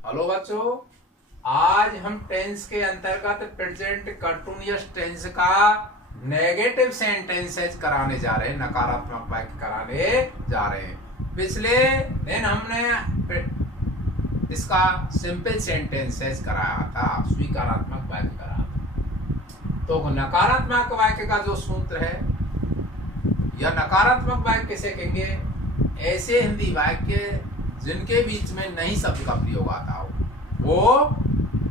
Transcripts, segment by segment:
Hello बच्चों, आज हम टेंस के अंतर्गत प्रेजेंट कंटिन्यूअस टेंस का नेगेटिव सेंटेंसेस कराने जा रहे हैं, नकारात्मक वाक्य कराने जा रहे हैं। पिछले दिन हमने इसका सिंपल सेंटेंसेस कराया था, स्वीकारात्मक वाक्य कराया था। तो नकारात्मक वाक्य का जो सूत्र है या नकारात्मक वाक्य किसे कहेंगे? ऐसे हिंदी वाक्य जिनके बीच में नहीं शब्द का प्रयोग आता हो वो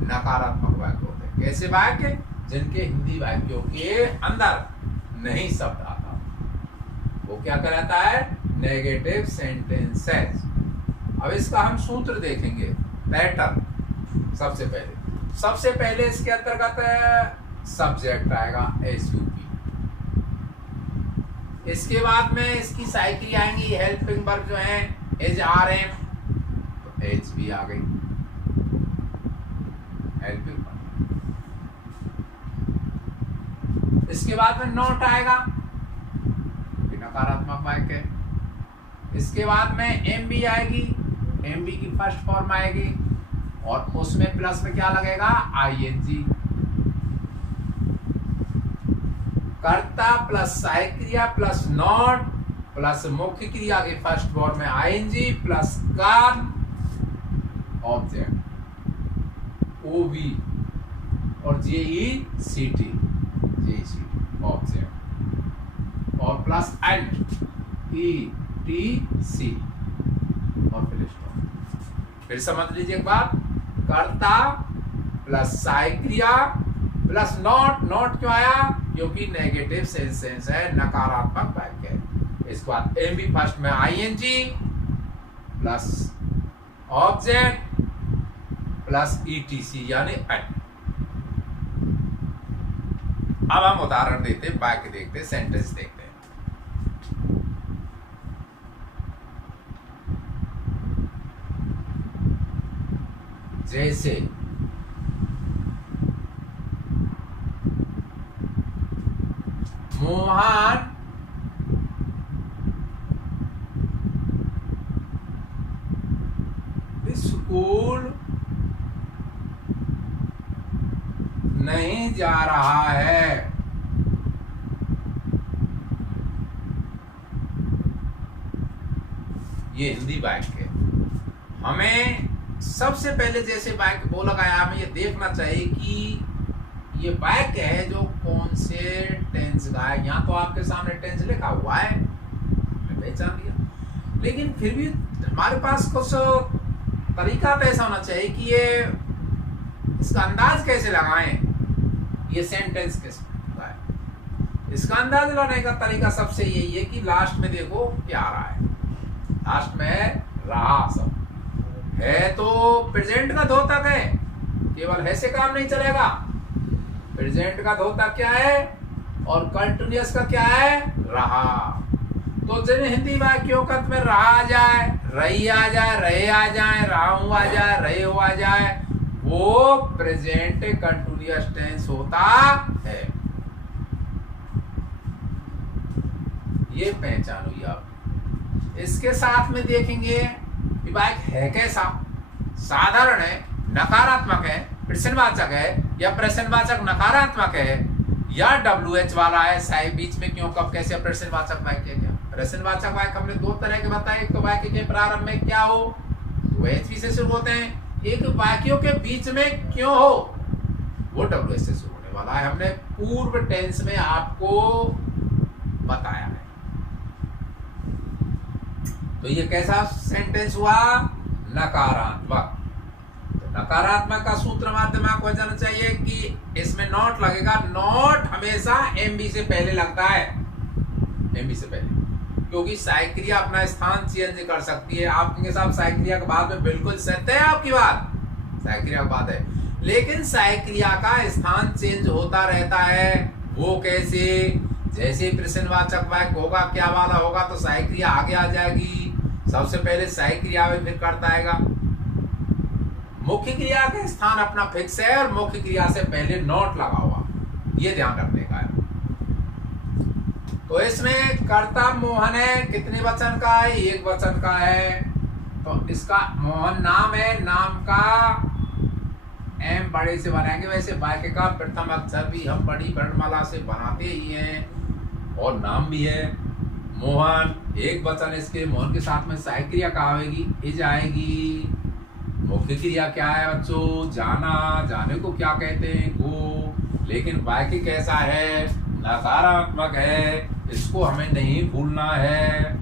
नकारात्मक वाक्य होते हैं। कैसे वाक्य? जिनके हिंदी वाक्यों के अंदर नहीं शब्द आता हो वो क्या कहलाता है? Negative sentences. अब इसका हम सूत्र देखेंगे, पैटर्न। सबसे पहले इसके अंतर्गत सब्जेक्ट आएगा SUP। इसके बाद में इसकी साइकिल आएंगी, हेल्पिंग वर्ब जो है एज RM, तो एच भी आ गई हेल्पिंग वर्ब। इसके बाद में नॉट आएगा, नकारात्मक वाक्य। इसके बाद में MB आएगी, MB की फर्स्ट फॉर्म आएगी और उसमें प्लस में क्या लगेगा? ING। कर्ता प्लस सहायक क्रिया प्लस नॉट प्लस मुख्य क्रिया की फर्स्ट फॉर्म में ING प्लस कर्म ऑब्जेक्ट OB और JECT ऑब्जेक्ट और प्लस एंड ETC और फिर स्टॉप। फिर समझ लीजिए एक बात, कर्ता प्लस सहायक क्रिया प्लस नॉट क्यों आया? क्योंकि नेगेटिव सेंटेंस है, नकारात्मक वाक्य है। इसके बाद MB फर्स्ट में ING plus object plus ETC यानी एंड। अब हम उदाहरण देते, वाक्य देखते, सेंटेंस देखते हैं। जैसे मोहन स्कूल नहीं जा रहा है। ये हिंदी वाक्य है। हमें सबसे पहले जैसे वाक्य बोला गया, हमें ये देखना चाहिए कि ये वाक्य है जो कौन से टेंस का है। यहाँ तो आपके सामने टेंस लिखा हुआ है, हमने पहचान लिया, लेकिन फिर भी हमारे पास कुछ तरीका तो ऐसा होना चाहिए कि ये इसका अंदाज कैसे लगाएं, ये सेंटेंस किस का है। इसका अंदाज लगाने का तरीका सबसे यही है कि लास्ट में देखो क्या आ रहा है। लास्ट में रहा सब है तो प्रेजेंट का धोतक है, केवल है से काम नहीं चलेगा। प्रेजेंट का धोतक क्या है और कंटिन्यूअस का क्या है? रहा। तो जिन हिंदी वाक्यों का में रहा आ जाए, रही आ जाए, रहे आ जाए, रहा हूं आ जाए, रहे हो आ जाए, वो प्रेजेंट कंटिन्यूअस टेंस होता है। ये पहचान हुई आप। इसके साथ में देखेंगे कि वाक्य है कैसा। साधारण है, नकारात्मक है, प्रश्नवाचक है या प्रश्नवाचक नकारात्मक है या WH वाला है। साइड बीच में क्यों, कब, कैसे? प्रश्नवाचक वाक्य क्या? प्रश्नवाचक वाक्य हमने दो तरह के बताए। एक तो वाक्य के प्रारंभ में क्या हो, वो HV से शुरू होते हैं। एक वाक्यों के बीच में क्यों हो, वो WH से शुरू होने वाला है। हमने पूर्व टेंस में आपको बताया है। तो ये कैसा सेंटेंस हुआ? नकारात्मक। नकारात्मक का सूत्र हमारे दिमाग को जाना चाहिए कि इसमें नॉट लगेगा। नॉट हमेशा MB से पहले लगता है, MB से पहले, क्योंकि सहायक क्रिया अपना स्थान चेंज कर सकती है। आपके साथ सहायक क्रिया के बाद में बिल्कुल सत्य है आपकी बात, सहायक क्रिया के बाद है, लेकिन सहायक क्रिया का स्थान चेंज होता रहता है। वो कैसे? जैसे प्रश्नवाचक वाक्य होगा क्या वाला होगा तो सहायक क्रिया आगे आ जाएगी। सबसे पहले सहायक क्रिया में फिर करता आएगा। मुख्य क्रिया का स्थान अपना फिक्स है और मुख्य क्रिया से पहले नॉट लगा हुआ, ये ध्यान रखने का है। तो इसमें कर्ता मोहन है, कितने वचन का है? एक वचन का है। तो इसका मोहन नाम है, नाम का एम बड़े से बनाएंगे। वैसे वाक्य का प्रथम अक्षर भी हम बड़ी वर्णमाला से बनाते ही हैं और नाम भी है मोहन। एक वचन इसके मोहन के साथ में सहायक क्रिया क्या आएगी? इज आएगी। मुख्य क्रिया क्या है बच्चों? जाना। जाने को क्या कहते हैं? गो। लेकिन वाक्य कैसा है? नकारात्मक है, इसको हमें नहीं भूलना है।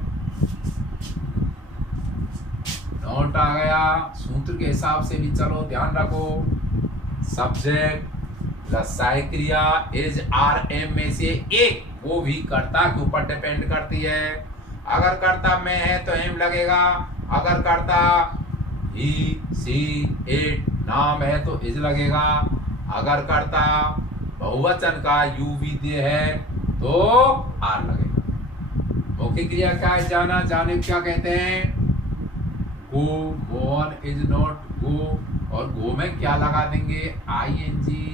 नोट आ गया। सूत्र के हिसाब से भी चलो ध्यान रखो। सब्जेक्ट सहायक क्रिया इज आर एम में से एक, वो भी कर्ता के ऊपर डिपेंड करती है। अगर कर्ता में है तो एम लगेगा, अगर कर्ता ही सी इट नाम है तो इज लगेगा, अगर कर्ता बहुवचन का यू विधेय है तो आर लगेगा। मुख्य क्रिया क्या है? जाना। जाने को क्या कहते हैं? गो। मोहन इज नॉट गो, और गो में क्या लगा देंगे? आईएनजी।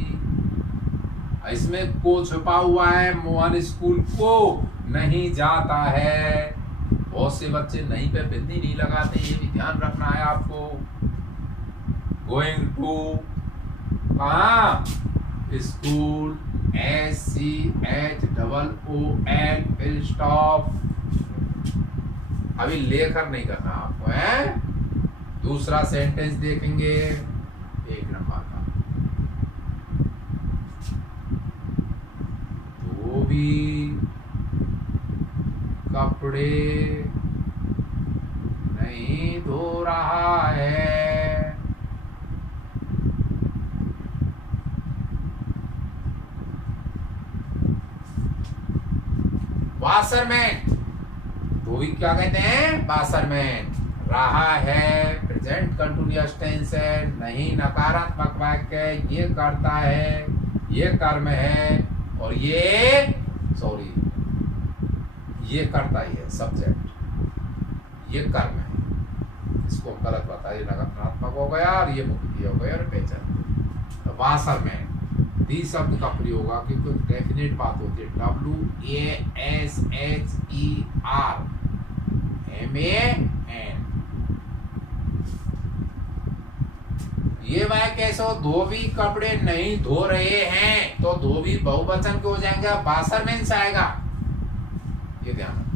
इसमें को छुपा हुआ है। मोहन स्कूल को नहीं जाता है। बहुत से बच्चे नहीं पे बिंदी नहीं लगाते, ये भी ध्यान रखना है आपको। गोइंग टू कहाँ? School, SCHOOL full stop. अभी लेकर नहीं करना आपको है। दूसरा सेंटेंस देखेंगे, एक नंबर का। धोबी कपड़े नहीं धो रहा है। वाशरमैन। धोबी क्या कहते हैं? वाशरमैन। रहा है प्रेजेंट कंटिन्यूअस टेंस है, नहीं नकारात्मक वाक्य है। ये करता है, ये कर्म है, और ये ये करता ही है सब्जेक्ट, ये कर्म है। इसको गलत बताइए, नकारात्मक हो गया और ये मुक्ति हो गया और पहचान। तो वाशरमैन 30 शब्द का प्रयोग होगा क्योंकि डेफिनेट बात होती है। WASHERMAN। ये वाक्य कैसे हो? धोबी कपड़े नहीं धो रहे हैं, तो धोबी बहुवचन के हो जाएंगे, वाशरमैन से आएगा। ये ध्यान रखो।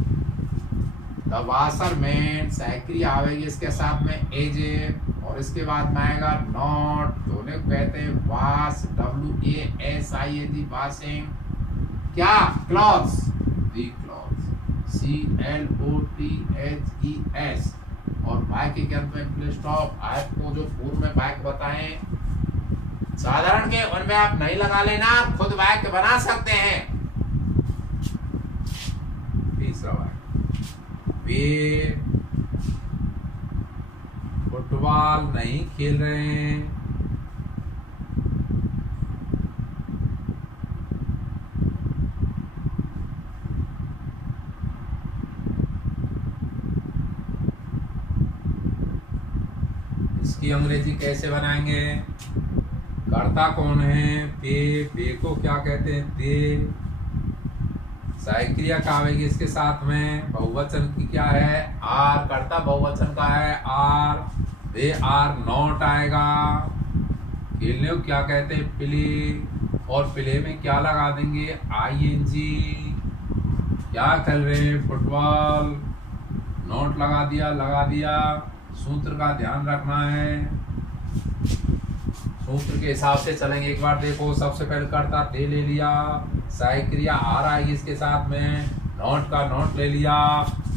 द वाशरमैन सहायक क्रिया आएगी इसके साथ में एज, और इसके बाद में आएगा नॉट। धोने को कहते हैं वाश, WASHING वाशिंग। क्या? क्लॉथ्स, दी क्लॉथ्स, CLOTHES। और वाक्य के अंत में फुल स्टॉप। आपको जो पूर्व में वाक्य बताएं साधारण के, उनमें आप नहीं लगा लेना, खुद वाक्य बना सकते हैं। तीसरा वाक्य, वे फुटबॉल नहीं खेल रहे हैं। इसकी अंग्रेजी कैसे बनाएंगे? कर्ता कौन है? पे को क्या कहते हैं? दे। सहायक क्रिया क्या आएगी इसके साथ में? बहुवचन की क्या है? आर। कर्ता बहुवचन का है आर। दे आर नॉट आएगा। खेलने को क्या कहते हैं? प्ले। और प्ले में क्या लगा देंगे? ING। क्या खेल रहे हैं? फुटबॉल। नॉट लगा दिया। सूत्र का ध्यान रखना है, सूत्र के हिसाब से चलेंगे। एक बार देखो, सबसे पहले कर्ता दे ले लिया, सहायक क्रिया आर आएगी इसके साथ में, नॉट का नॉट ले लिया।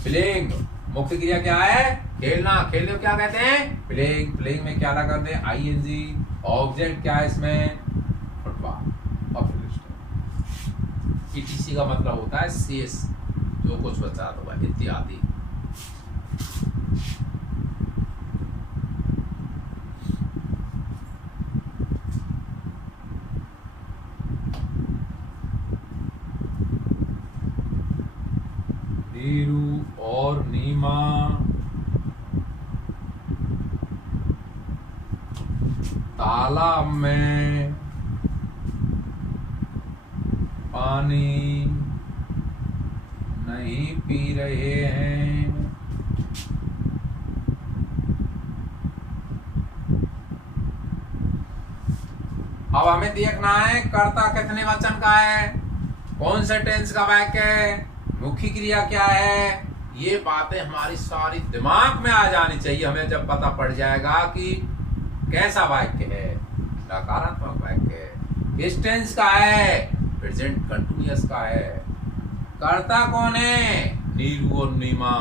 प्लेइंग मुख्य क्रिया क्या है? खेलना। खेलने को क्या कहते हैं? प्लेइंग। प्लेइंग में क्या लगा करते हैं? ING। ऑब्जेक्ट क्या है इसमें? फुटबॉल। और ETC का मतलब होता है शेष, जो कुछ बचा तो वह इत्यादि। नीरू और नीमा तालाब में पानी नहीं पी रहे हैं। अब हमें देखना है कर्ता कितने वचन का है, कौन से टेंस का वाक्य है, मुख्य क्रिया क्या है। ये बातें हमारी सारी दिमाग में आ जानी चाहिए हमें जब पता पड़ जाएगा कि कैसा वाक्य है, नकारात्मक वाक्य है, किस टेंस का है, प्रेजेंट कंटिन्यूअस का है, कर्ता कौन है, नीरू और नीमा,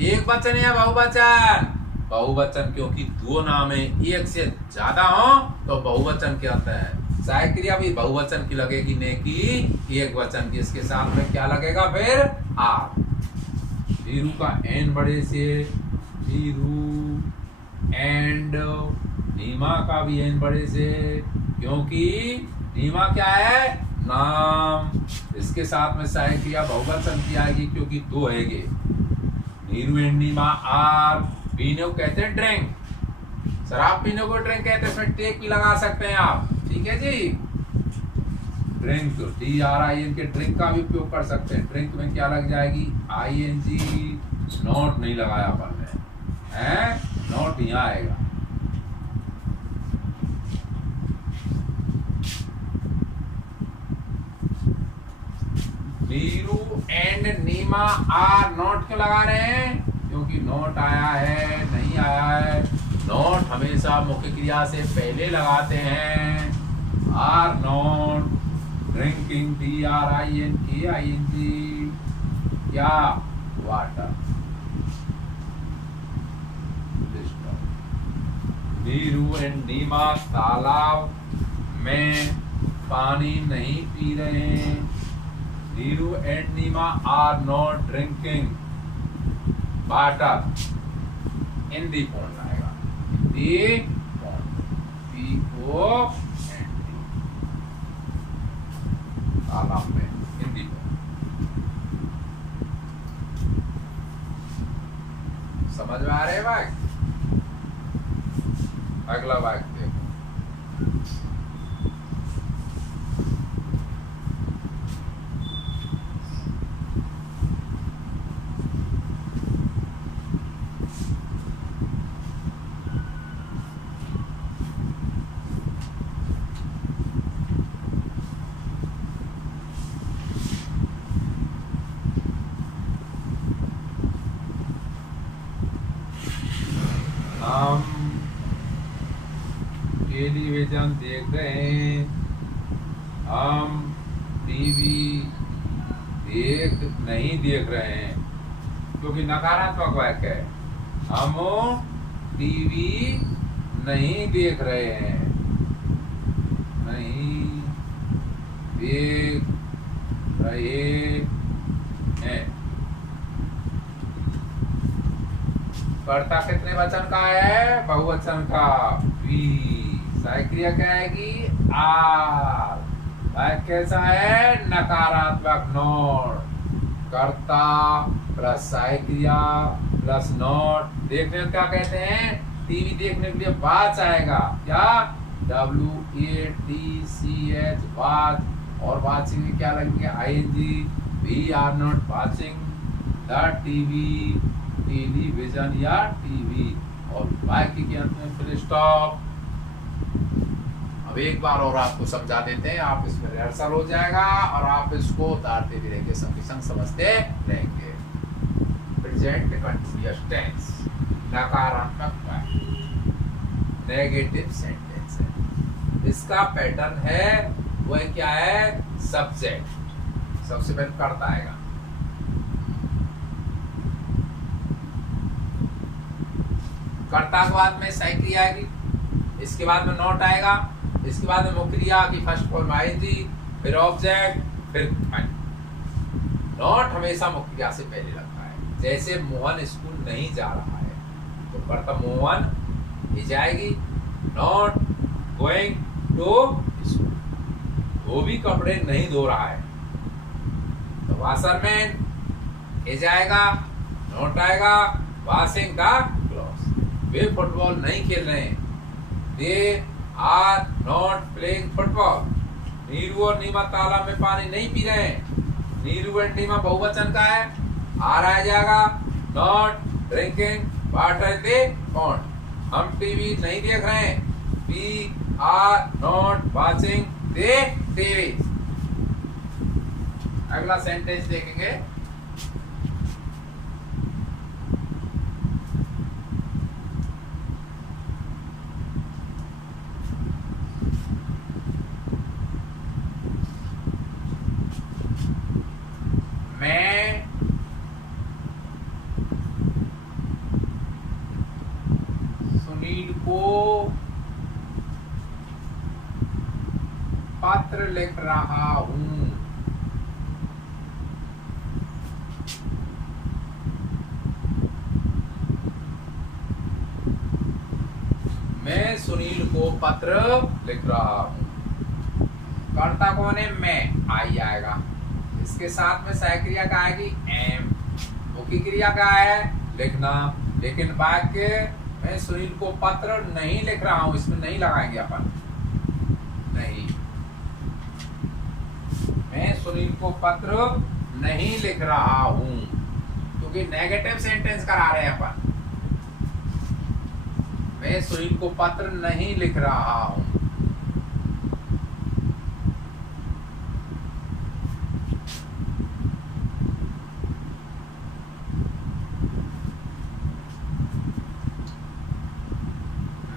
एक वचन या बहुवचन, बहुवचन क्योंकि दो नाम है, एक से ज्यादा हो तो बहुवचन कहते हैं। सहायक क्रिया भी बहुवचन की लगेगी, ने की एक वचन की, इसके साथ में क्या लगेगा फिर आर। नीरू का एन बड़े से, नीरू, एंड नीमा का भी एन बड़े से, क्योंकि नीमा क्या है, नाम, इसके साथ में सहायक क्रिया बहुवचन की आएगी क्योंकि दो हैगे। नीरू एंड नीमा आर, पीने को कहते हैं ड्रिंक, शराब पीने को ड्रिंक कहते हैं, इसमें टेक भी लगा सकते हैं आप, ठीक है जी। ड्रिंक, DRINK के ड्रिंक का भी उपयोग कर सकते हैं। ड्रिंक में क्या लग जाएगी, ING, नॉट नहीं लगाया अपन ने, है नॉट यहाँ आएगा। Neeru and Neema are not क्यों लगा रहे हैं, क्योंकि नॉट आया है, नहीं आया है। नॉट हमेशा मुख्य क्रिया से पहले लगाते हैं। आर नॉट ड्रिंकिंग, DRINKING, क्या, वाटर। नीरू एंड नीमा तालाब में पानी नहीं पी रहे हैं। Neeru and Neema are not drinking water, Hindi point आएगा, हिंदी PO तालाब में, हिंदी पॉइंट। समझ में आ रहे हैं भाई। अगला वाक्य देखो, हम टेलीविजन देख रहे हैं, हम टीवी नहीं देख रहे हैं, क्योंकि नकारात्मक वाक्य है। हम टीवी नहीं देख रहे हैं, नहीं देख रहे हैं। कर्ता कितने वचन का है, बहुवचन का, वी। सहायक क्रिया क्या आएगी, आर। वाक्य कैसा है, नकारात्मक, नॉट। कर्ता प्लस सहायक क्रिया प्लस नॉट। देखने को क्या कहते हैं, टीवी देखने के लिए वाच आएगा, क्या, WATCH, वाच। और वाचिंग में क्या लगेगा, ING, we are not watching the TV, television या टीवी। और वाक्य के अंत में फुल स्टॉप। अब एक बार और आपको समझा देते हैं, आप इसमें रिहर्सल हो जाएगा और आप इसको उतारते भी रहेंगे, संग संग समझते रहेंगे। प्रेजेंट कंटीन्यूअस टेंस नकारात्मक वाक्य, नेगेटिव सेंटेंस है। इसका पैटर्न है वह क्या है, सब्जेक्ट। सबसे पहले कर्ता आएगा, कर्ता के बाद में सहायक क्रिया आएगी, इसके बाद में नॉट आएगा, इसके बाद में मुख्य क्रिया की फर्स्ट फॉर्म आएगी, फिर ऑब्जेक्ट, फिर नॉट हमेशा मुख्य क्रिया से पहले लगता है। जैसे मोहन स्कूल नहीं जा रहा है तो कर्ता मोहन ही जाएगी, नॉट गोइंग टू स्कूल, वो भी कपड़े नहीं धो रहा है तो वाशरमैन ही जाएगा, नॉट आएगा, वॉशिंग द क्लॉथ्स, वे फुटबॉल नहीं खेल रहे हैं, they are not playing football. Neeru और नीमा तालाब में पानी नहीं पी रहे हैं, नीरू एंड नीमा बहुवचन का है, आर आ जाएगा, not drinking water they pond. हम टीवी नहीं देख रहे हैं, we are not watching the TV। अगला सेंटेंस देखेंगे। मैं सुनील को पत्र लिख रहा हूं। मैं सुनील को पत्र लिख रहा हूं। कर्ता कौन है? मैं, आई आएगा। इसके साथ में सहायक क्रिया क्या आएगी? एम। मुख्य क्रिया क्या है? लिखना। लेकिन वाक्य मैं सुनील को पत्र नहीं लिख रहा हूं, इसमें नहीं लगाएंगे अपन, नहीं। मैं सुनील को पत्र नहीं लिख रहा हूं, क्योंकि नेगेटिव सेंटेंस करा रहे हैं अपन। मैं सुनील को पत्र नहीं लिख रहा हूं।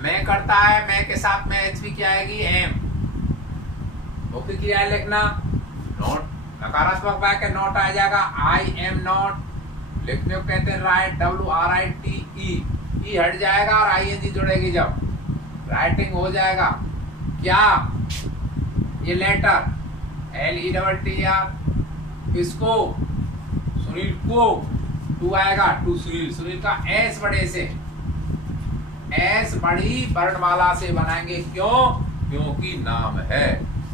मैं करता है, मैं के साथ में एच भी क्या आएगी? एम। मुख्य क्रिया है लिखना। नोट, नकारात्मक वाक्य नोट आ जाएगा। I am not. लिखने को कहते हैं राइट, WRITE। ई हट जाएगा और ING जुड़ेगी जब, राइटिंग हो जाएगा। क्या? ये लेटर LETTER। किसको? सुनील को। टू आएगा, टू सुनील। सुनील का एस बड़े से, एस बड़ी वर्णमाला से बनाएंगे। क्यों? क्योंकि नाम है।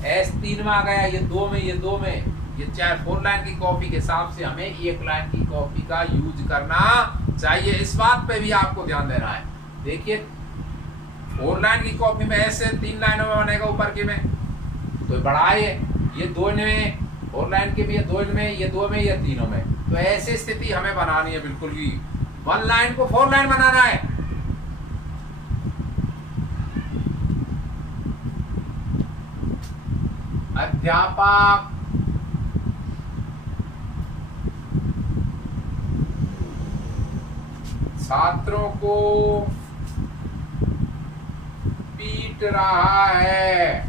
एस 3 में आ गया, ये 2 में, ये 2 में। ये 4 लाइन की कॉपी के हिसाब से हमें 1 लाइन की कॉपी का यूज करना चाहिए। इस बात पे भी आपको ध्यान देना है। देखिए 4 लाइन की कॉपी में ऐसे 3 लाइनों में बनेगा ऊपर के में, तो बड़ा है ये 2 में, 4 लाइन के भी ये 2 में, ये 2 में, ये 3 में। तो ऐसी स्थिति हमें बनानी है बिल्कुल भी। 1 लाइन को 4 लाइन बनाना है। अध्यापक छात्रों को पीट रहा है।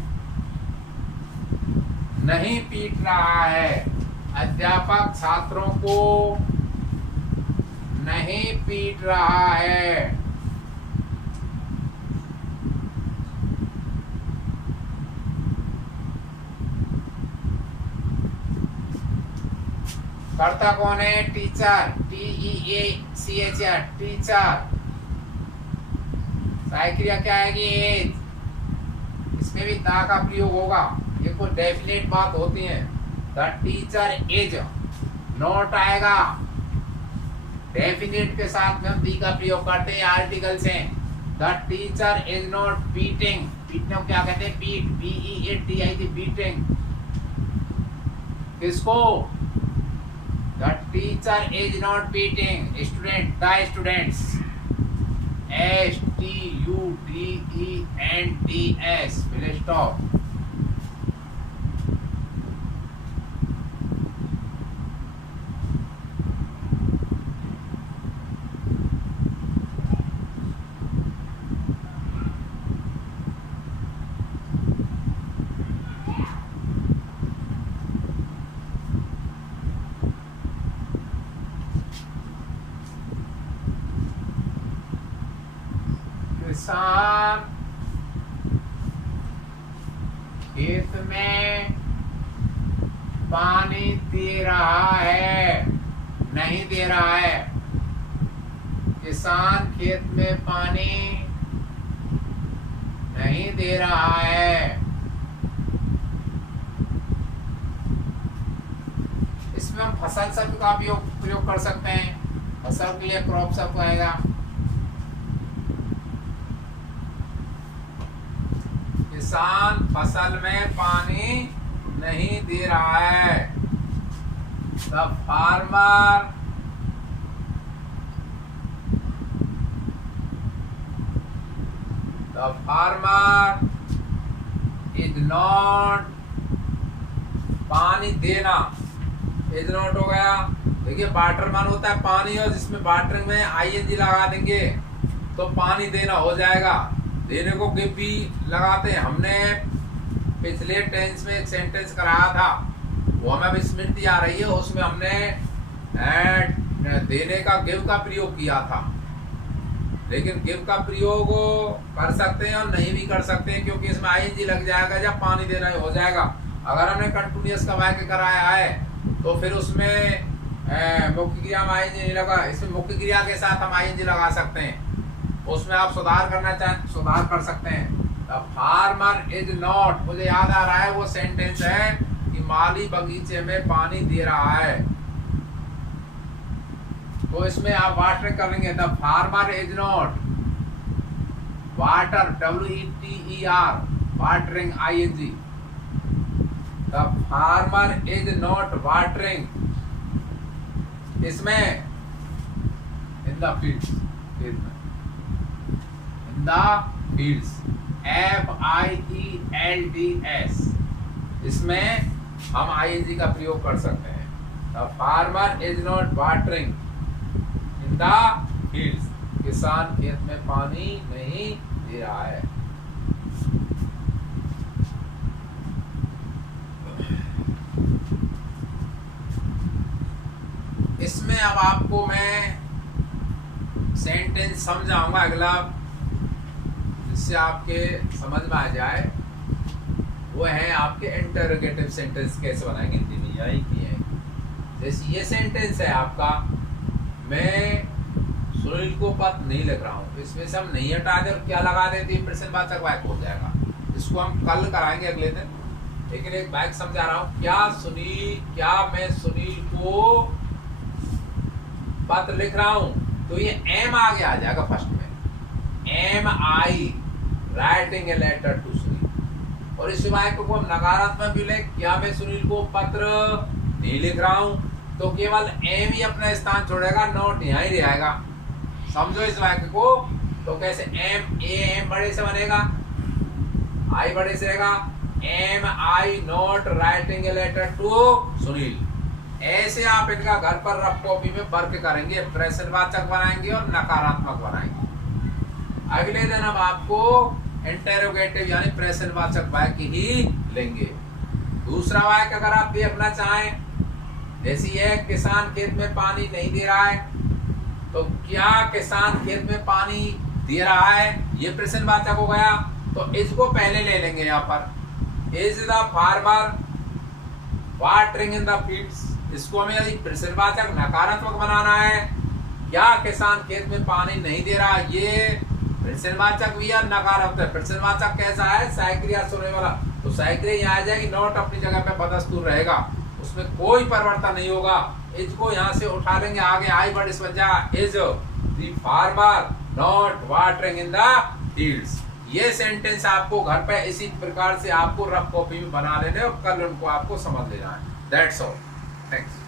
नहीं पीट रहा है। अध्यापक छात्रों को नहीं पीट रहा है। कर्ता कौन है? Teacher, TEACHR, teacher. सहायक क्रिया क्या आएगी? एज। इसमें भी दा का प्रयोग होगा। ये कोई डेफिनेट बात होती है। The teacher is. नोट आएगा। डेफिनेट के साथ में हम दी का प्रयोग करते हैं आर्टिकल से। The teacher is not beating. बीटने को क्या कहते हैं? Beat, BEATING, beating. किसको? The teacher is not beating student, the students. STUDENTS. Will stop. किसान खेत में पानी दे रहा है, नहीं दे रहा है। किसान खेत में पानी नहीं दे रहा है। इसमें हम फसल शब्द का प्रयोग कर सकते हैं। फसल के लिए क्रॉप शब्द आएगा। किसान फसल में पानी नहीं दे रहा है। The farmer the farmer is not, पानी देना इज नॉट हो गया। देखिए वाटरमैन होता है पानी, और जिसमें वाटरिंग में आईएनजी लगा देंगे तो पानी देना हो जाएगा। देने को गिव भी लगाते हैं। हमने पिछले टेंस में एक सेंटेंस कराया था, वो हमें अभी स्मृति आ रही है, उसमें हमने देने का गिव का प्रयोग किया था। लेकिन गिव का प्रयोग कर सकते हैं और नहीं भी कर सकते हैं, क्योंकि इसमें आईएनजी लग जाएगा जब पानी देना ही हो जाएगा। अगर हमने कंटिन्यूअस का वाक्य कराया है तो फिर उसमें मुख्य क्रिया में आईएनजी नहीं लगा, इसमें मुख्य क्रिया के साथ हम आईएनजी लगा सकते हैं। उसमें आप सुधार करना चाहें सुधार कर सकते हैं। द फार्मर इज नॉट, मुझे याद आ रहा है वो सेंटेंस है कि माली बगीचे में पानी दे रहा है, तो इसमें आप वाटरिंग करेंगे। The farmer is not water, WETER, watering ING। The farmer is not watering, इसमें in the fields, in the fields, FIELDS, इसमें हम ING का प्रयोग कर सकते हैं। The farmer is not watering in the fields, किसान खेत में पानी नहीं दे रहा है। इसमें अब आपको मैं सेंटेंस समझाऊंगा अगला, जिससे आपके समझ में आ जाए, वो है आपके इंटरोगेटिव सेंटेंस कैसे बनाएंगे हिंदी में, यही की है। जैसे ये सेंटेंस है आपका, मैं सुनील को पत्र नहीं लिख रहा हूँ, इसमें से हम नहीं हटा दे और क्या लगा देते हैं, प्रश्नवाचक वाक्य हो जाएगा। इसको हम कल कराएंगे अगले दिन, लेकिन एक वाक्य समझा रहा हूँ। क्या मैं सुनील को पत्र लिख रहा हूँ, तो ये एम आगे आ जाएगा फर्स्ट में, am I writing a letter to Sunil. और इस वाक्य को हम नकारात्मक भी लें, क्या मैं सुनील को पत्र नहीं लिख रहा हूँ, तो केवल एम ही अपना स्थान छोड़ेगा, नोट यहाँ ही रहेगा। समझो इस वाक्य को, तो कैसे एम बड़े से बनेगा, आई बड़े से रहेगा, am I not writing a letter to Sunil. ऐसे आप इनका घर पर रफ कॉपी में वर्क करेंगे, प्रश्नवाचक बनाएंगे और नकारात्मक बनाएंगे। अगले दिन हम आपको इंटेरोगेटिव यानी प्रश्नवाचक वाक्य ही लेंगे। दूसरा वाक्य अगर आप देखना चाहें, जैसे ये किसान खेत में पानी नहीं दे रहा है, तो क्या किसान खेत में पानी दे रहा है, ये प्रश्नवाचक हो गया, तो इसको पहले ले लेंगे। यहाँ पर is the farmer watering in the fields, इसको हमें यदि प्रश्नवाचक नकारात्मक बनाना है, क्या किसान खेत में पानी नहीं दे रहा, ये प्रश्नवाचक भी है, नकारात्मक। प्रश्नवाचक कैसा है, सहायक्रिया सुनने वाला, तो सहायक्रिया यहाँ आ जाएगी, नॉट अपनी जगह पे पदस्तूर रहेगा, उसमें कोई परिवर्तन नहीं होगा। इसको यहाँ से उठा लेंगे, आगे आई बट इस वजह is the farmer not watering in the fields. ये सेंटेंस आपको घर पे इसी प्रकार से आपको रफ कॉपी में बना लेने और कल उनको आपको समझ लेना है। That's all, thanks.